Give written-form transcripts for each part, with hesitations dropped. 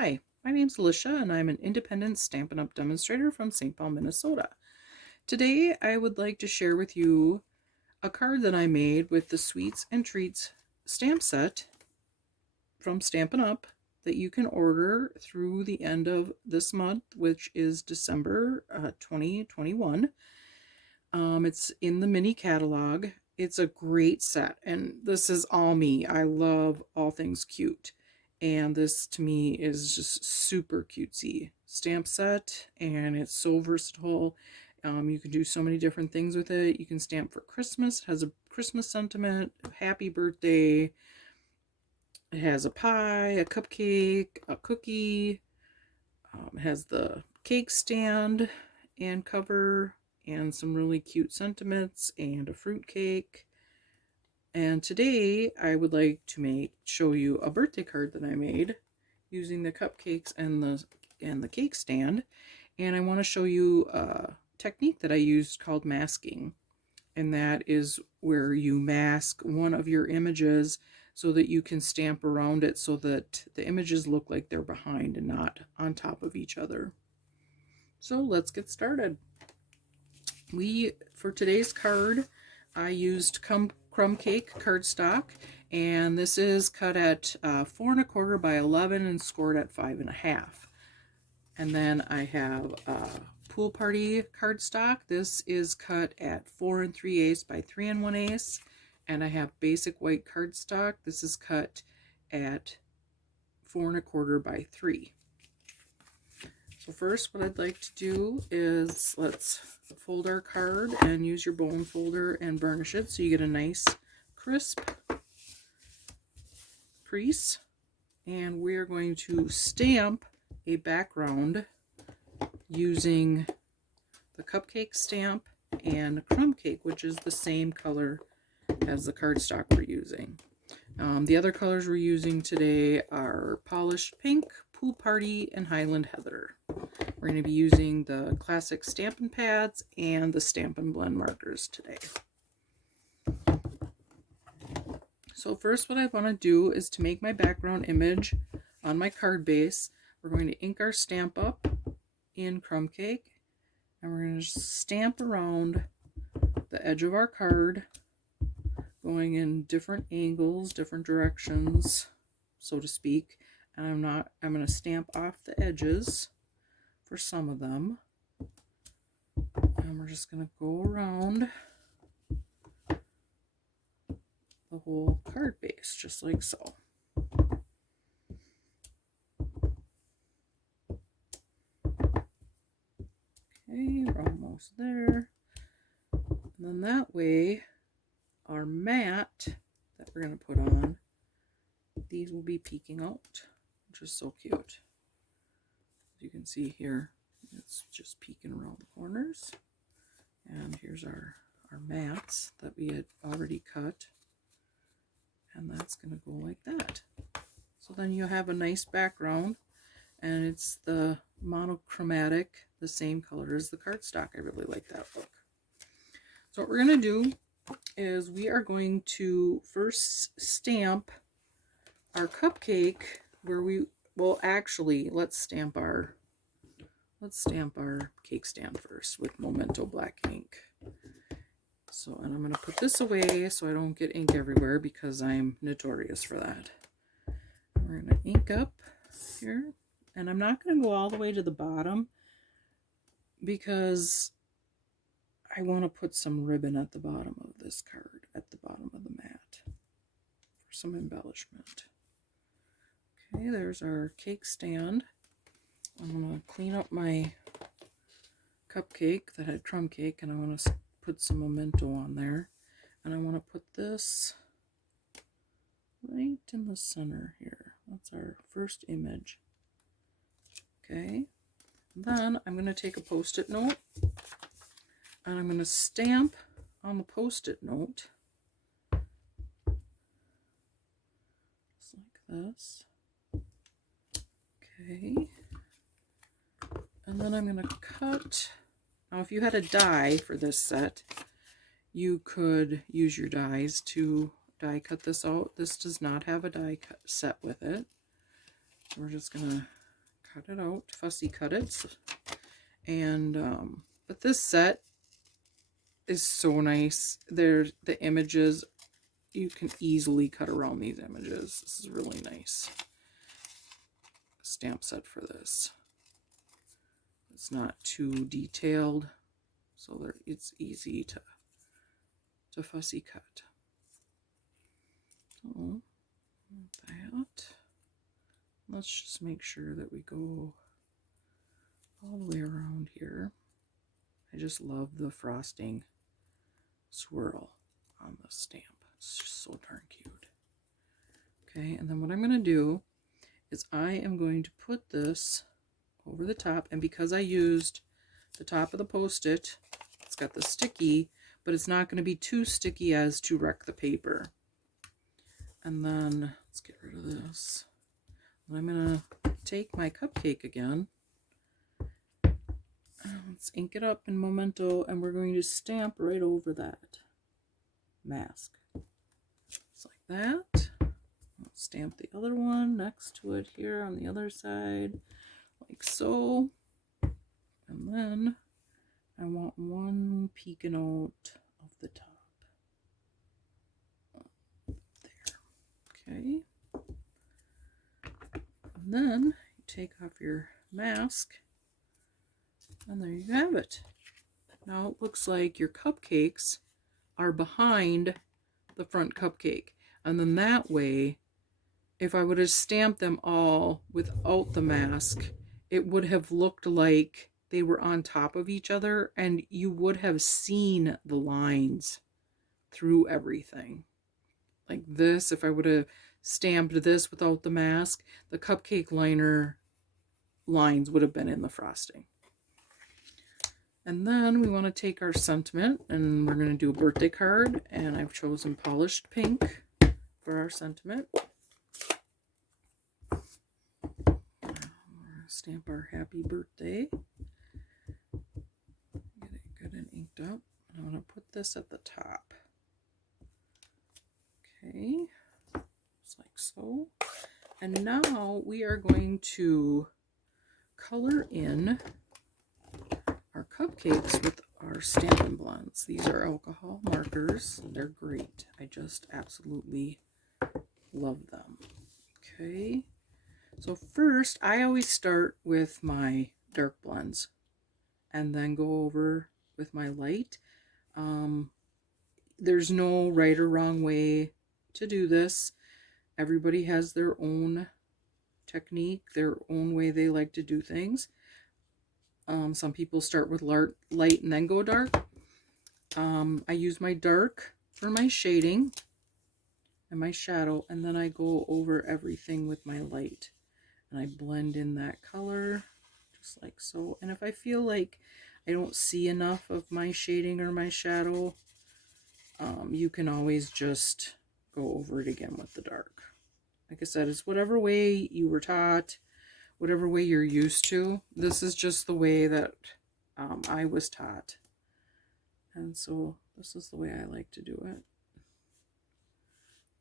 Hi, my name's Alicia and I'm an independent Stampin' Up! Demonstrator from St. Paul, Minnesota. Today I would like to share with you a card that I made with the Sweets and Treats stamp set from Stampin' Up! That you can order through the end of this month, which is December 2021. It's in the mini catalog. It's a great set, and this is all me. I love all things cute, and this to me is just super cutesy stamp set, and it's so versatile. You can do so many different things with it. You can stamp for Christmas. It has a Christmas sentiment, happy birthday. It has a pie, a cupcake, a cookie. It has the cake stand and cover, and some really cute sentiments and a fruit cake. And today I would like to show you a birthday card that I made using the cupcakes and the cake stand. And I want to show you a technique that I used called masking. And that is where you mask one of your images so that you can stamp around it so that the images look like they're behind and not on top of each other. So let's get started. For today's card, I used crumb cake cardstock, and this is cut at 4 1/4 by 11 and scored at 5 1/2. And then I have pool party cardstock. This is cut at 4 3/8 by 3 1/8. And I have basic white cardstock. This is cut at 4 1/4 by 3. So first, what I'd like to do is let's fold our card and use your bone folder and burnish it so you get a nice crisp crease. And we're going to stamp a background using the cupcake stamp and crumb cake, which is the same color as the cardstock we're using. The other colors we're using today are Polished Pink, Pool Party, and Highland Heather. We're going to be using the classic Stampin' pads and the Stampin' blend markers today. So first what I want to do is to make my background image on my card base. We're going to ink our stamp up in crumb cake, and we're going to stamp around the edge of our card, going in different angles, different directions, so to speak. And I'm going to stamp off the edges for some of them. And we're just going to go around the whole card base, just like so. Okay, we're almost there. And then that way, our mat that we're going to put on, these will be peeking out, which is so cute. As you can see here, it's just peeking around the corners. And here's our mats that we had already cut. And that's going to go like that. So then you have a nice background, and it's the monochromatic, the same color as the cardstock. I really like that look. So what we're going to do is we are going to first stamp our cupcake where let's stamp our cake stand first with Memento black ink. So, and I'm going to put this away so I don't get ink everywhere because I'm notorious for that. We're going to ink up here, and I'm not going to go all the way to the bottom because I want to put some ribbon at the bottom of this card, at the bottom of the mat, for some embellishment. Okay, there's our cake stand. I'm going to clean up my cupcake that had crumb cake, and I want to put some Memento on there. And I want to put this right in the center here. That's our first image. Okay, then I'm going to take a Post-it note, and I'm going to stamp on the Post-it note, just like this. Okay, and then I'm going to cut. Now, if you had a die for this set, you could use your dies to die cut this out. This does not have a die cut set with it. So we're just going to cut it out, fussy cut it. And but this set is so nice. There's the images, you can easily cut around these images. This is really nice. Stamp set for this. It's not too detailed, so that it's easy to fussy cut. So that. Let's just make sure that we go all the way around here. I just love the frosting swirl on the stamp. It's just so darn cute. Okay, and then what I'm going to do is I am going to put this over the top, and because I used the top of the Post-it, it's got the sticky, but it's not going to be too sticky as to wreck the paper. And then let's get rid of this. And I'm going to take my cupcake again. Let's ink it up in Memento, and we're going to stamp right over that mask. Just like that. I'll stamp the other one next to it here on the other side, like so. And then I want one peeking out of the top. There. Okay. And then you take off your mask, and there you have it. Now it looks like your cupcakes are behind the front cupcake. And then that way, if I would have stamped them all without the mask, it would have looked like they were on top of each other, and you would have seen the lines through everything. Like this, if I would have stamped this without the mask, the cupcake liner lines would have been in the frosting. And then we want to take our sentiment, and we're going to do a birthday card, and I've chosen polished pink for our sentiment. Stamp our happy birthday. Get it good and inked up. I'm going to put this at the top. Okay, just like so. And now we are going to color in our cupcakes with our Stampin' blends. These are alcohol markers. They're great. I just absolutely love them. Okay, so first I always start with my dark blends and then go over with my light. There's no right or wrong way to do this. Everybody has their own technique, their own way they like to do things. Some people start with light and then go dark. I use my dark for my shading and my shadow, and then I go over everything with my light. And I blend in that color, just like so. And if I feel like I don't see enough of my shading or my shadow, you can always just go over it again with the dark. Like I said, it's whatever way you were taught, whatever way you're used to. This is just the way that I was taught. And so this is the way I like to do it.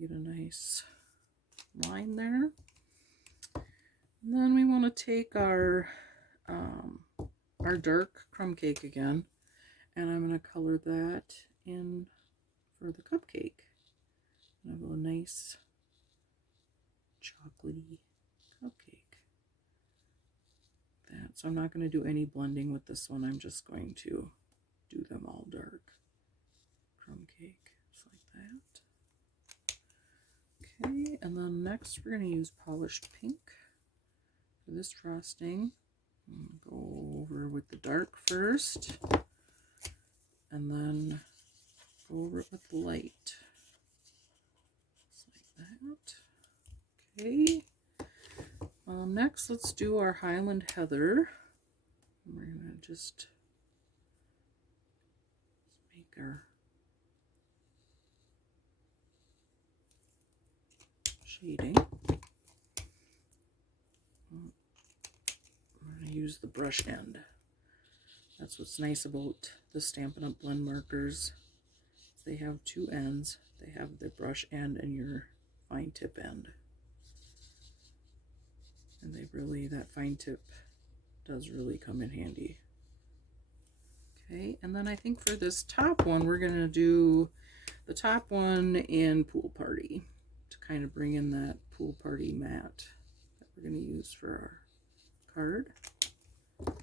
Get a nice line there. And then we want to take our dark crumb cake again, and I'm going to color that in for the cupcake. And have a nice chocolatey cupcake. That. So I'm not going to do any blending with this one. I'm just going to do them all dark. Crumb cake, just like that. Okay, and then next we're going to use polished pink for this frosting. Go over with the dark first, and then go over it with the light. Just like that. Okay. Next, let's do our Highland Heather. We're going to just make our shading. I'm going to use the brush end. That's what's nice about the Stampin' Up! Blend markers. They have two ends. They have the brush end and your fine tip end. And they really, that fine tip does really come in handy. Okay, and then I think for this top one, we're going to do the top one in Pool Party to kind of bring in that Pool Party mat that we're going to use for our card. Okay,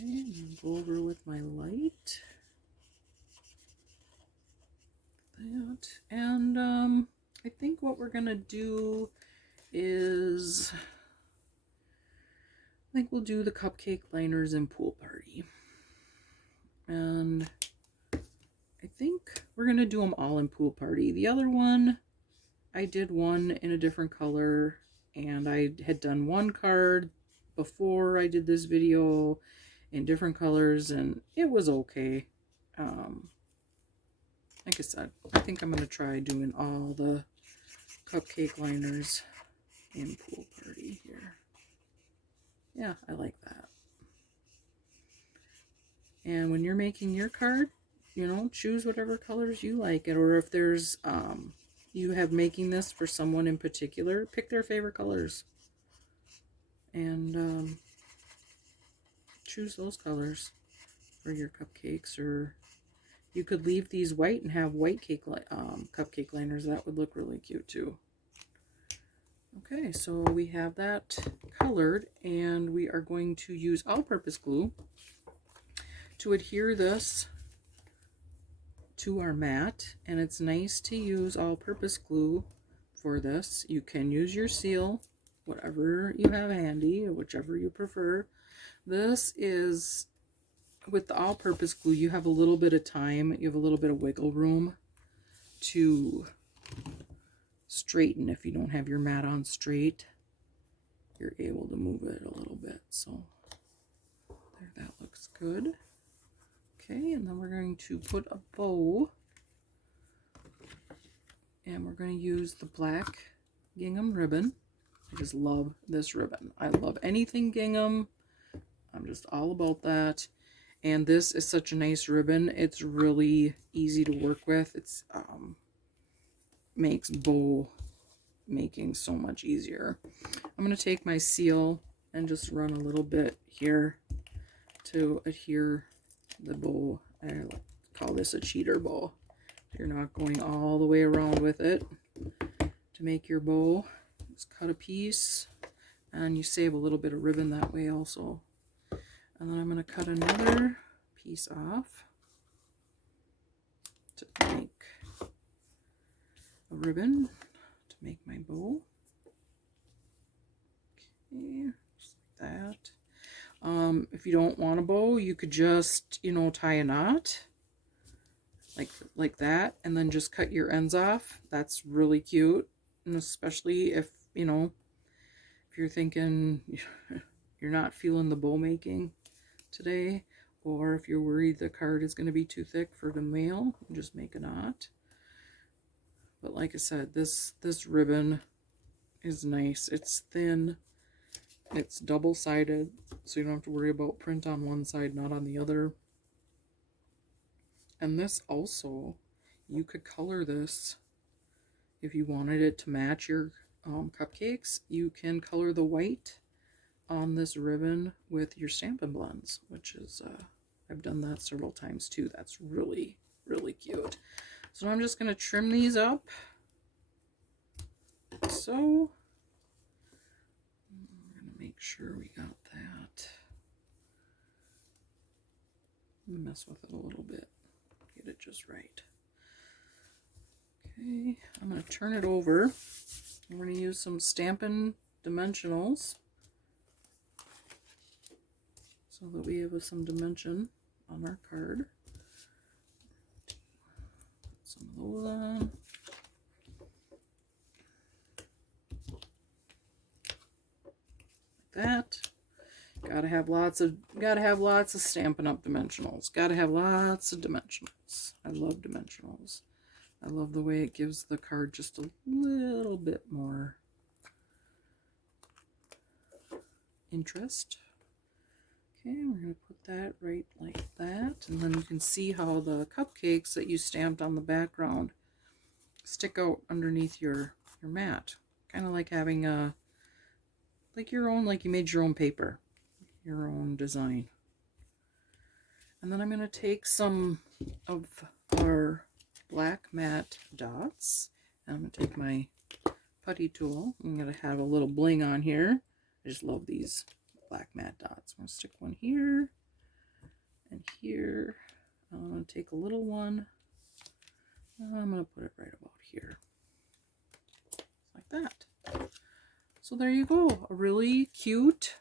and I'll go over with my light. That, and I think what we're going to do is, I think we'll do the cupcake liners in Pool Party. And I think we're going to do them all in Pool Party. The other one, I did one in a different color, and I had done one card before I did this video in different colors, and it was okay. Like I said, I think I'm going to try doing all the cupcake liners in Pool Party here. Yeah, I like that. And when you're making your card, you know, choose whatever colors you like. Or if there's, you have making this for someone in particular, pick their favorite colors. And choose those colors for your cupcakes. Or you could leave these white and have white cupcake liners. That would look really cute too. Okay, so we have that colored, and we are going to use all-purpose glue to adhere this to our mat. And it's nice to use all-purpose glue for this. You can use your seal, whatever you have handy, or whichever you prefer. This is, with the all-purpose glue, you have a little bit of time, you have a little bit of wiggle room to straighten. If you don't have your mat on straight, you're able to move it a little bit. So there, that looks good. Okay, and then we're going to put a bow, and we're going to use the black gingham ribbon. I just love this ribbon. I love anything gingham. I'm just all about that. And this is such a nice ribbon. It's really easy to work with. It's makes bow making so much easier. I'm going to take my seal and just run a little bit here to adhere the bow. I call this a cheater bow. You're not going all the way around with it to make your bow. Just cut a piece, and you save a little bit of ribbon that way also. And then I'm going to cut another piece off to make a ribbon to make my bow. Okay, just like that. If you don't want a bow, you could just, you know, tie a knot like that, and then just cut your ends off. That's really cute. And especially if, you know, if you're thinking you're not feeling the bow making today, or if you're worried the card is going to be too thick for the mail, just make a knot. But like I said, this ribbon is nice. It's thin, it's double-sided, so you don't have to worry about print on one side, not on the other. And this also, you could color this if you wanted it to match your cupcakes. You can color the white on this ribbon with your Stampin' blends, which is, I've done that several times too. That's really, really cute. So I'm just going to trim these up. So we're going to make sure we got that. Mess with it a little bit. Get it just right. Okay, I'm going to turn it over. I'm going to use some Stampin' dimensionals so that we have some dimension on our card. Put some of those on. Like that. Gotta have lots of Stampin' Up! Dimensionals. Gotta have lots of dimensionals. I love dimensionals. I love the way it gives the card just a little bit more interest. Okay, we're going to put that right like that. And then you can see how the cupcakes that you stamped on the background stick out underneath your mat. Kind of like having a like your own, like you made your own paper, your own design. And then I'm going to take some of our black matte dots. And I'm going to take my putty tool. I'm going to have a little bling on here. I just love these black matte dots. I'm going to stick one here and here. I'm going to take a little one. I'm going to put it right about here. Like that. So there you go. A really cute,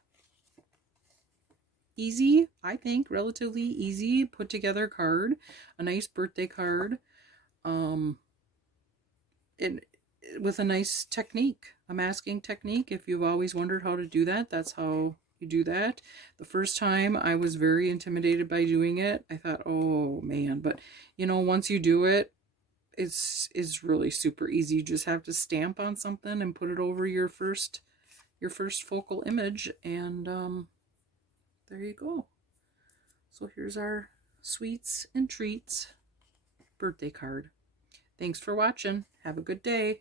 easy, I think, relatively easy put together card. A nice birthday card. And with a nice technique, a masking technique. If you've always wondered how to do that, that's how you do that. The first time I was very intimidated by doing it. I thought, oh man, but you know, once you do it, it's really super easy. You just have to stamp on something and put it over your first focal image, and there you go. So here's our sweets and treats birthday card. Thanks for watching. Have a good day.